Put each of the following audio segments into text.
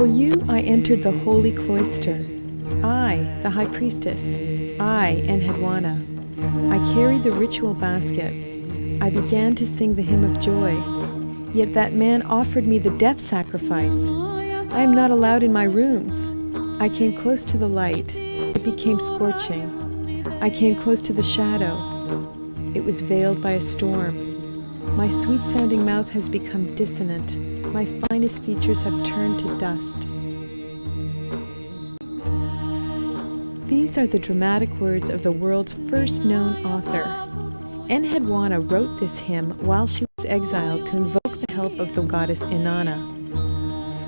For you I entered the holy cloister, I, the High Priestess, I, Enheduana. I carried the ritual basket. I began to sing the hymn of joy. Yet that man offered me the death sacrifice. I am not allowed in my rooms. I came close to the light. It became scorching. I came close to the shadow. It was veiled by a storm. My sweet-sounding mouth has become dissonant. My finest features have turned to dust. These are the dramatic words of the world's first known author. Enheduana wrote this hymn while she was exiled to invoke the help of the goddess Inanna.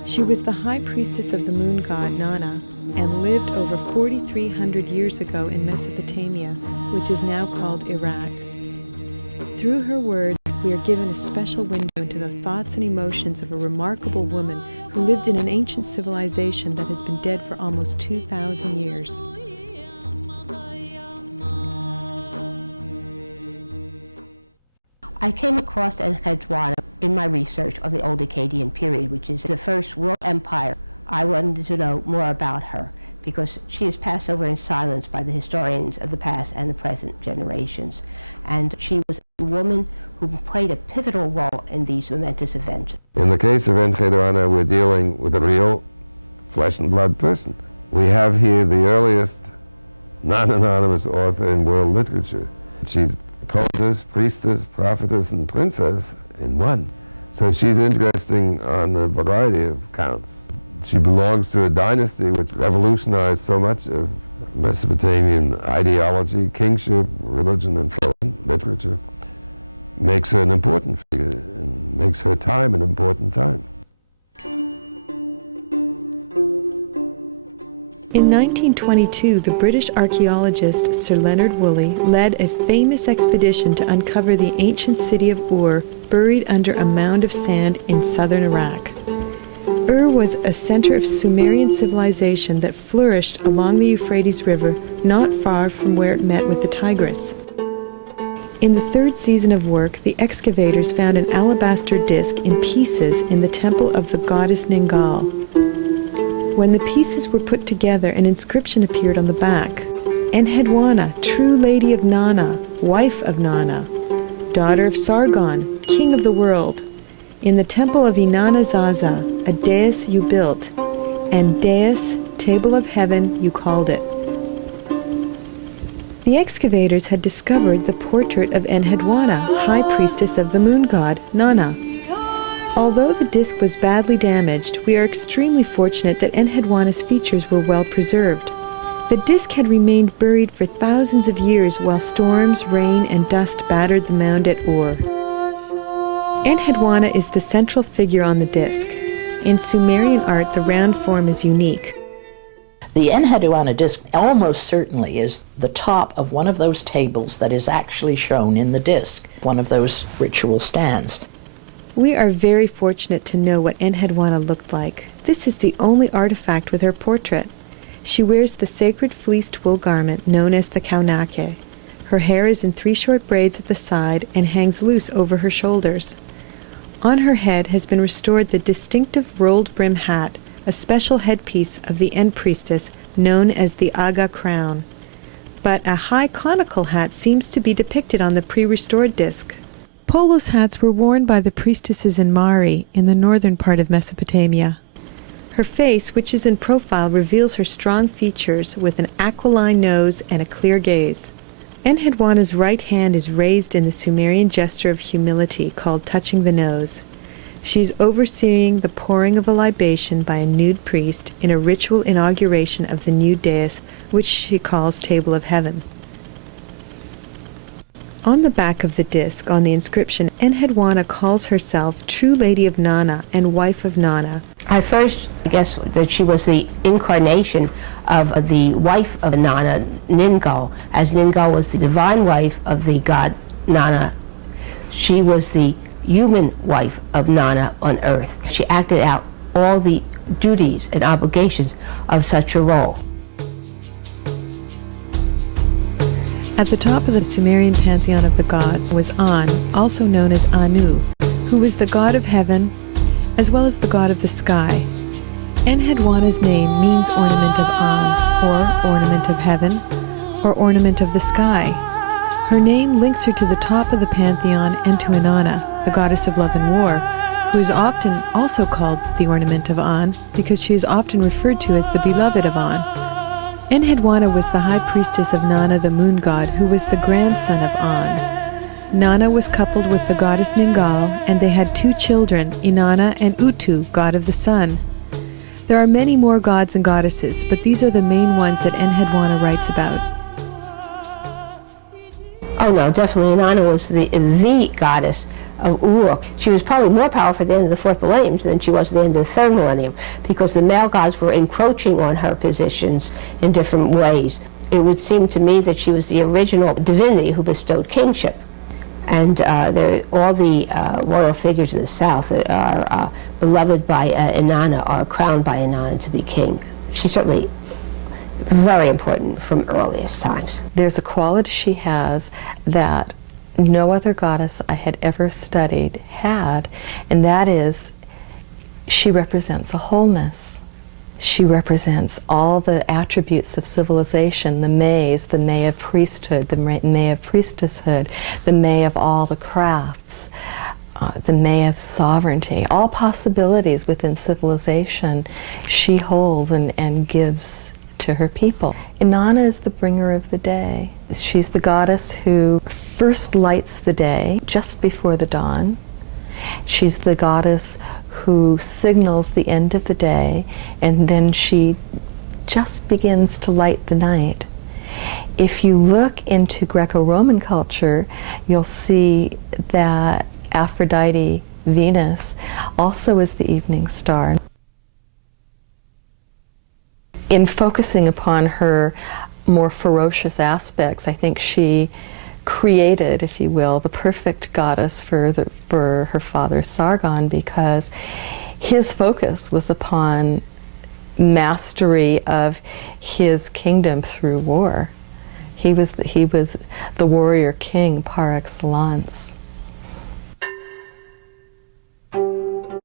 She was the high priestess of the moon god Nana and lived over 4,300 years ago in Mesopotamia, which is now called Iraq. Through her words, we are given a special window into the thoughts and emotions of a remarkable woman who lived in an ancient civilization that has been dead for almost 2,000 years. I came across Enheduana in my research of the Old Akkadian period, which is the first world empire. I wanted to know more about her because she is passed over in silence by the historians of the past and the present generations. And she was a woman who played a pivotal role in these momentous events. In the case of Enheduana, we're dealing with a real flesh and blood person. We have here the earliest non-anonymous author in world literature. She's poetess, priestess, prophetess, and princess in one. So she's interesting on a variety of counts. She belongs to a dynasty which revolutionized so much of Mesopotamian ideology, kingship, religion, and so on. Literature makes her an important figure and makes her time an important time.